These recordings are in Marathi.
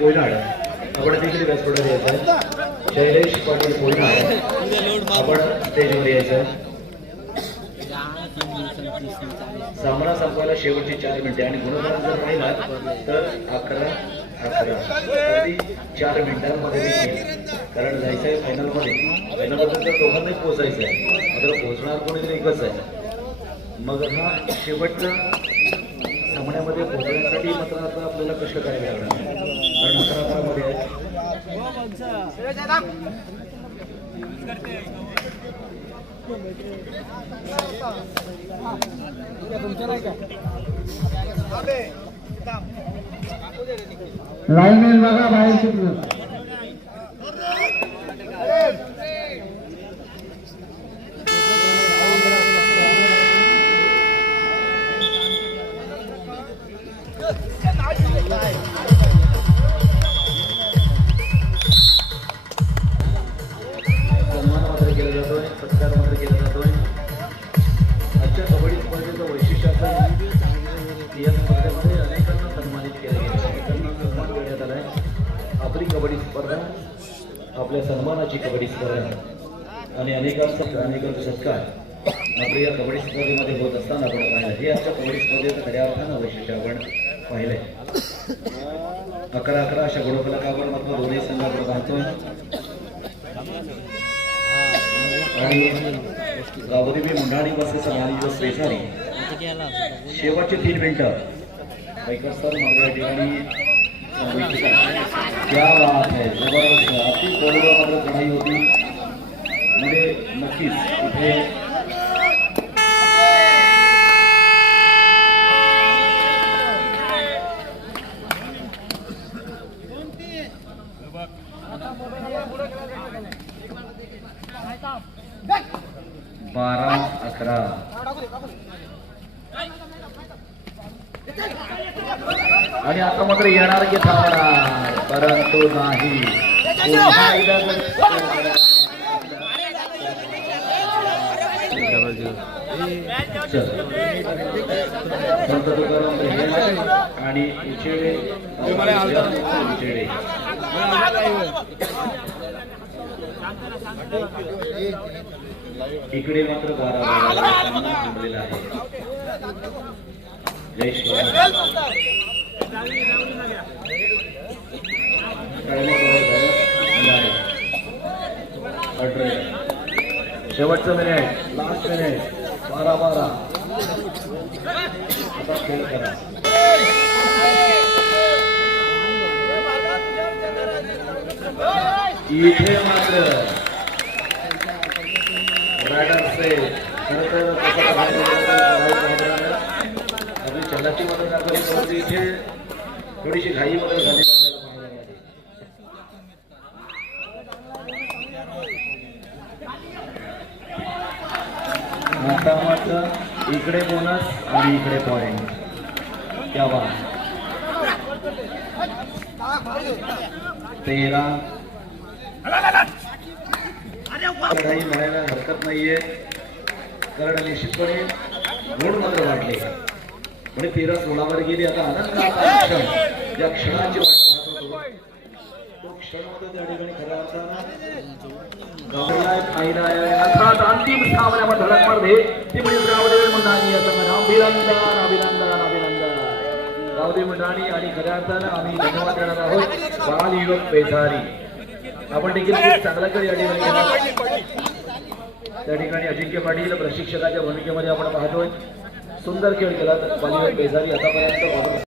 कोयनाड. आपण तिकडे व्यासपीठात यायचं आहे शैलेश पाटील कोयनाड. आपण स्टेजवर यायचं. सामना संपवायला शेवटची चार मिनिटे आणि गुणधर्म जर राहिला तर अकरा अकरा. चार मिनिटांमध्ये देखील कारण जायचं आहे फायनलमध्ये फायनलमध्ये तर दोघांनाही पोहोचायचं आहे मात्र पोहोचणार कोणीतरी एकच आहे. मग हा शेवटचा सामन्यामध्ये पोहोचण्यासाठी मात्र आता आपल्याला कष्ट करायला लागणार. कारण अकरा अकरामध्ये आहे लाईन बघा बाहेर शिकलं. होता ना अर्थानं वैशिष्ट्य आपण पाहिलंय अकरा अकरा अशा गुणफलकावर मात्र दोन्ही संघ आपण पाहतोय. आणि गावदेवी मुंढाणी बसेस आणि स्पेसारी शेवटचे तीन मिनिटं. पैकस्तर मात्र या ठिकाणी क्या बात आहे जबरदस्त. अति कोरोना मात्र चढाई होती. म्हणजे नक्कीच इथे बारा अकरा. आणि आता मात्र येणार की थांबणार. परंतु नाही. आणि इचेडे. इचेडे. इकडे मात्र बारा थांबलेला आहे. जय शिवराय शेवटचं मिनिट लास्ट मिनिट बारा बारा. आता खेळ करा. इथे मात्र रायडर्सचे खरं तर तर आपली चलाची मदत दाखवली परंतु इथे. थोडीशी घाई मदत झाली आता मात्र इकडे बोनस आणि इकडे पॉईंट तेव्हा तेरा काही म्हणायला हरकत नाहीये. कारण निश्चितपणे गुण मात्र वाढले. म्हणजे तेरा सोळावर गेली. आता आनंदाचा क्षण. या क्षणाची वाट तो क्षण होता त्या ठिकाणी आहे अर्थात अंतिम सामन्यामध्ये धडकमध्ये ती म्हणजे ग्रामदेव मंडळानी या अभिनंदन अभिनंदन अभिनंदन. मंडळानी आणि खऱ्या अर्थानं आम्ही धन्यवाद देणार आहोत. बाल युवक पेझारी आपण देखील चांगला खेळ या ठिकाणी त्या ठिकाणी अजिंक्य पाटील प्रशिक्षकाच्या भूमिकेमध्ये आपण पाहतोय. सुंदर खेळ केला बालिका बेजारी आतापर्यंत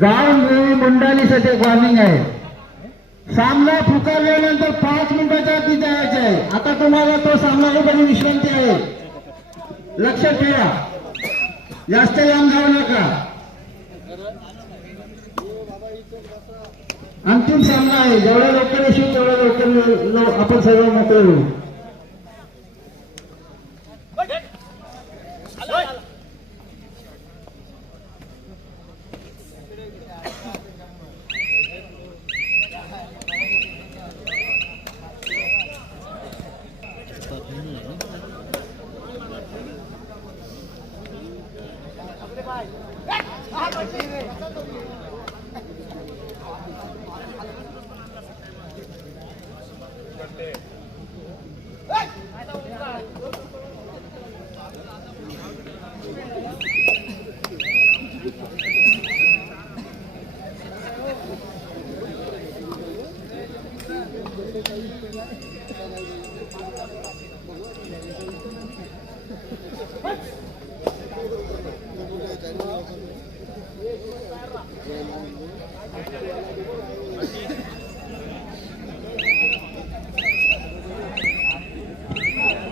गाऊन मंडळीसाठी वॉर्निंग आहे. सामना फुकारल्यानंतर पाच मिनिटाच्या आधी जायचे आहे. आता तुम्हाला तो सामनाकडे विश्रांती आहे. लक्षात ठेवा. जास्त लांब जाऊ नका. अंतिम सामना आहे जेवढ्या लवकर येशील तेवढ्या लवकर लो- आपण सर्व मोकळे होऊ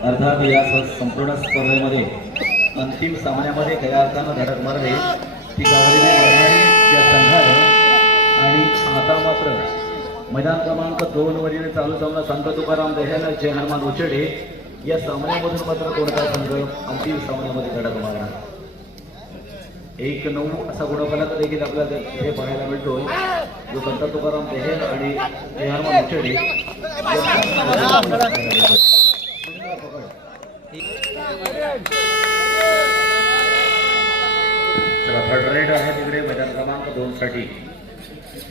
अर्थात या संपूर्ण स्पर्धेमध्ये अंतिम सामन्यामध्ये खऱ्या अर्थानं धडक मारले. ती गावडीने या आणि आता मात्र मैदान क्रमांक दोन वरील चालू सामना संत तुकाराम दह्याला जय हनुमान उचडे. या सामन्यामधून मात्र कोणता संघ अंतिम सामन्यामध्ये धडक मारणार? एक नऊ असा गुणफलक देखील आपल्याला हे पाहायला मिळतो जो संत तुकाराम दहेल आणि जय हनुमान उचडे चला थर्ड आहे तिकडे मैदान क्रमांक दोन साठी.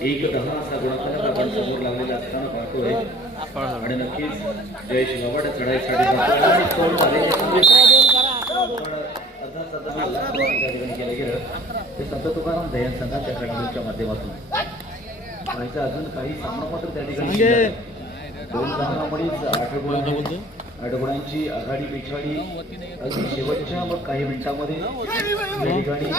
एक दहा असा गुणाकार आपण समोर लावलेला असताना पाहतोय. आणि नक्कीच जयेश बाबड चढाईसाठी केलं गेलं ते संत तुकाराम दयान संघाच्या अकॅडमीच्या माध्यमातून. व्हायचं अजून काही सामना मात्र त्या ठिकाणी शिल्लक आहे. दोन सामन्यामुळेच आठ गुण आठ आघाडी पिछाडी अगदी शेवटच्या मग काही मिनिटांमध्ये या ठिकाणी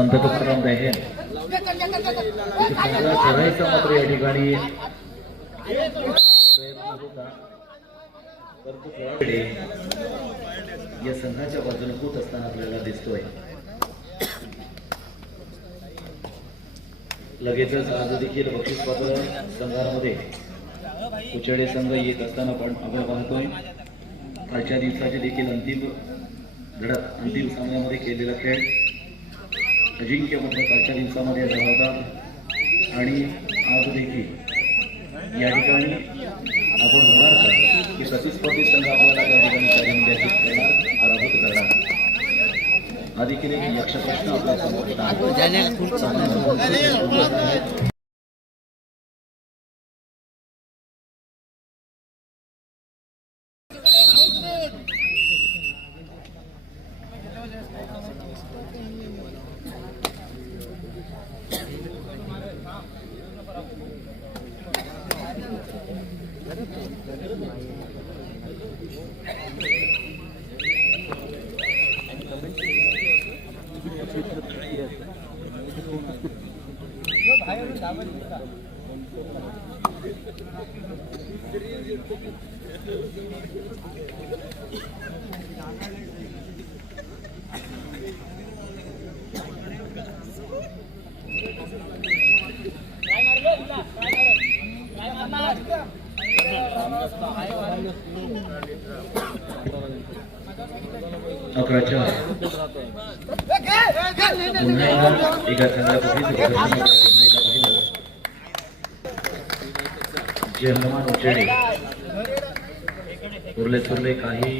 संत तुकाराम दहे चढायचा मात्र या ठिकाणी प्रयत्न होता परंतु खेळाडू या संघाच्या बाजूने होत असताना आपल्याला दिसतोय. लगेचच आज देखील बक्षीस पात्र संघामध्ये उचेडे संघ येत असताना पण आपण पाहतोय कालच्या दिवसाचे देखील अंतिम धडक अंतिम सामन्यामध्ये केलेला खेळ. अजिंक्य कालच्या दिवसामध्ये झाला होता. आणि आज देखील या ठिकाणी आपण होणार का की प्रतिस्पर्धी संघ आपल्याला त्या ठिकाणी करणार पराभूत करणार. हा देखील एक यक्ष प्रश्न आपल्यासमोर अकराच्या एका संघापूर्वीच उचेडे उरले तुरले काही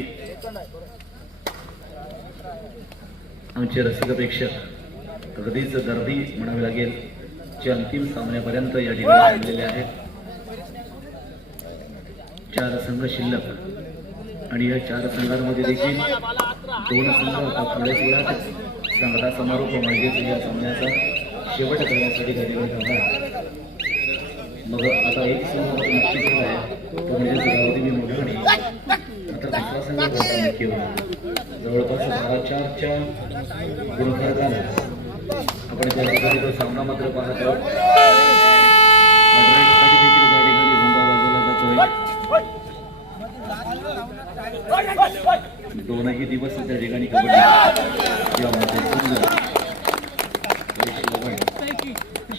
आमचे रसिक प्रेक्षक अगदीच गर्दी म्हणावी लागेल जे अंतिम सामन्यापर्यंत या ठिकाणी आणलेले आहेत. चार संघ शिल्लक. आणि या चार संघांमध्ये देखील दोन संघ आता थोड्याच वेळात स्पर्धा समारोप म्हणजेच या सामन्याचा शेवट करण्यासाठी त्या ठिकाणी मग आता एक संघ मात्र झाला आहे. तो म्हणजे गावदेवी मोठवणी आता दुसरा संघ कोणता नक्की होणार जवळपास बारा चारच्या गुणफरकानं आपण त्या ठिकाणी तो सामना मात्र पाहत आहोत अड्रेससाठी देखील त्या ठिकाणी भोंगा जातोय. दोनही दिवस त्या ठिकाणी कबड्डी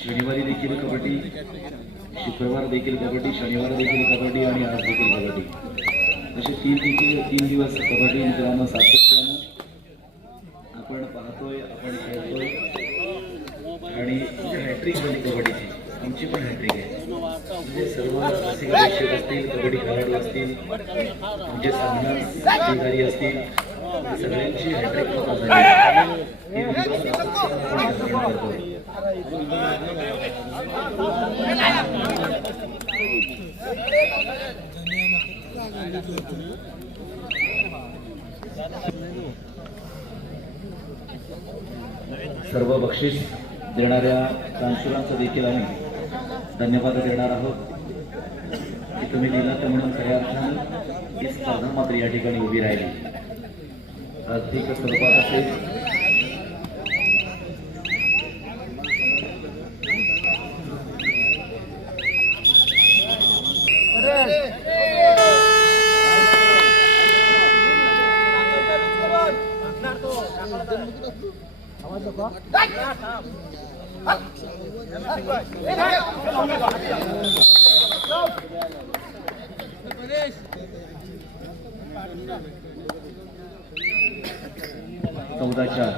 शनिवारी देखील कबड्डी शुक्रवार देखील कबड्डी शनिवार देखील कबड्डी आणि आज देखील कबड्डी. असे तीन देखील तीन दिवस कबड्डी मित्रांनो सातत्यानं आपण पाहतोय आपण खेळतोय. आणि हॅट्रिक म्हणजे झाली कबड्डीची. आमची पण हॅट्रिक आहे. सर्व रसिक असतील कबड्डी खेळाडू असतील म्हणजे सामना अधिकारी असतील सगळ्यांची हॅट्रिक सर्व बक्षीस देणाऱ्या कांसुरांचं देखील आम्ही धन्यवाद देणार आहोत. की तुम्ही दिलात म्हणून खऱ्या अर्थानं ही स्पर्धा मात्र या ठिकाणी उभी राहिली. आर्थिक स्वरूपात असेल. चौदा चार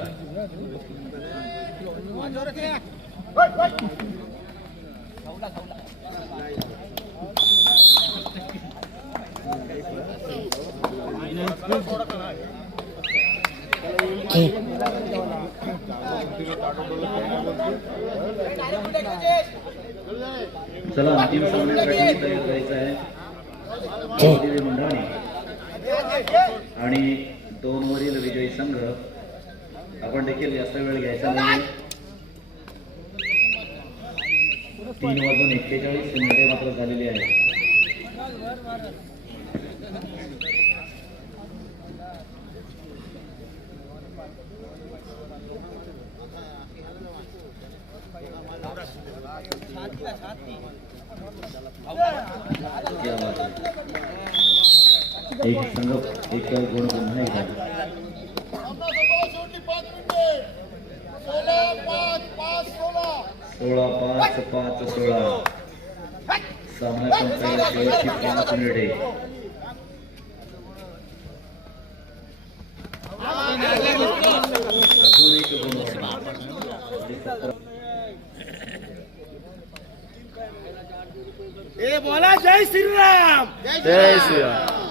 चला अंतिम सामन्यासाठी तयार आहे. मंडळाने आणि दोन वरील विजयी संघ आपण देखील जास्त वेळ घ्यायचा नाही. तीन वाजून एक्केचाळीस मिनिटे मात्र झालेली आहे एक संघ एक गुण पुन्हा एकदा सोळा पाच पाच सोळा. सामना संपायला शेवटची पाच मिनिटे अजून एक गुण आणि सतरा ए बोला जय श्रीराम! जय श्रीराम.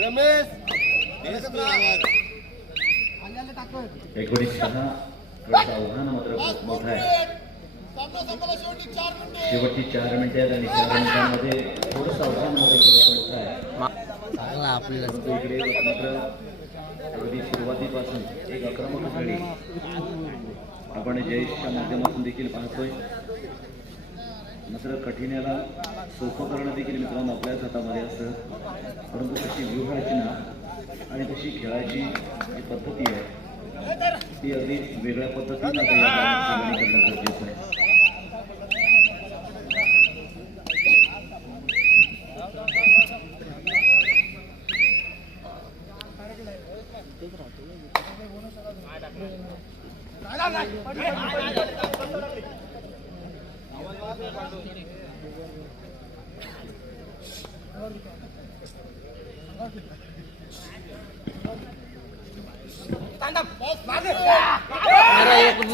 रमेश! एकोणीस थोडंसं आव्हान मात्र खूप मोठं आहे शेवटची चार मिनिटे आहेत आणि चार मिनिटांमध्ये थोडंसं आव्हान मात्र थोडंसं मोठं आहे. परंतु इकडे मात्र अगदी सुरुवातीपासून एक आक्रमक आपण जयेशच्या माध्यमातून देखील पाहतोय. मात्र कठीण्याला सोपं करणं देखील मित्रांनो आपल्याच हातामध्ये असतं. परंतु तशी व्यूहरचना आणि तशी खेळाची जी पद्धती आहे ती अगदी वेगळ्या पद्धतीने आता या ठिकाणी करणं गरजेचं आहे. एक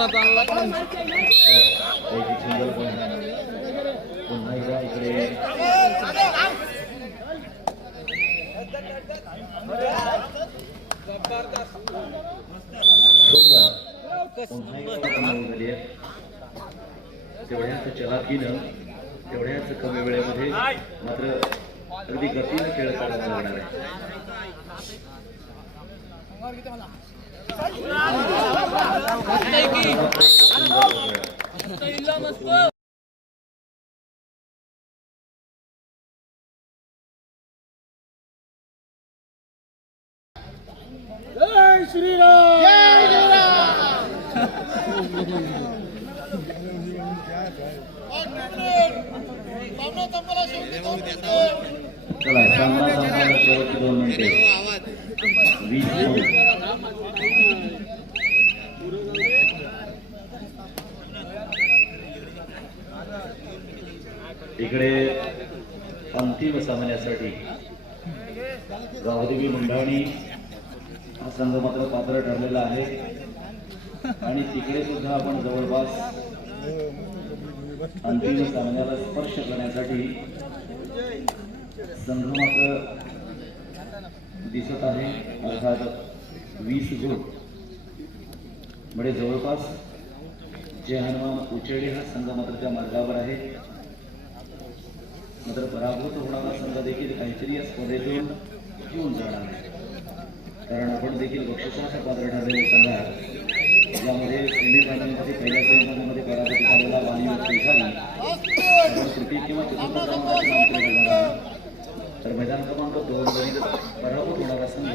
सिंगल आणला. पुन्हा एकदा इकडे तेवढ्याच चलाकीनं तेवढ्याच कमी वेळेमध्ये मात्र अगदी गतीनं खेळ करावा लागणार आहे. चला सामना संपल्याला शेवटची दोन मिनिटे वीस इकडे अंतिम सामन्यासाठी गावदेवी मंडळी हा संघ मात्र पात्र ठरलेला आहे. आणि तिकडे सुद्धा आपण जवळपास अंतिम सामन्याला स्पर्श करण्यासाठी संघ मात्र दिसत आहे. अर्थात वीस गुण. म्हणजे जवळपास जय हनुमान उचेडे हा संघ मात्र त्या मार्गावर आहे. मात्र पराभूत होणारा संघ देखील काहीतरी या स्पर्धेतून घेऊन जाणार आहे. कारण आपण देखील बक्षिसाचा पात्र ठरलेले संघ आहे यामध्ये सेमीफायनलमध्ये पहिल्या सेमीफायनलमध्ये पराभूत झालेला वाणीवर पेशारी आपण तृतीय किंवा चतुर्थ क्रमांकाचे नाम केले जाणार आहे. तर मैदान क्रमांक दोन वरील पराभूत होणारा संघ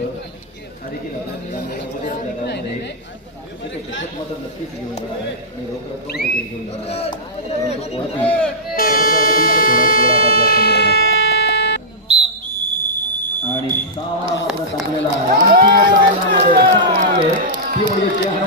हा देखील आपल्या क्रीडांगणामध्ये आपल्या गावामध्ये एक चषक मात्र नक्कीच घेऊन जाणार आहे आणि रोख रक्कम देखील घेऊन जाणार आहे. परंतु कोणती? आणि सामना मात्र संपलेला आहे. अंतिम ती म्हणजे चेहरा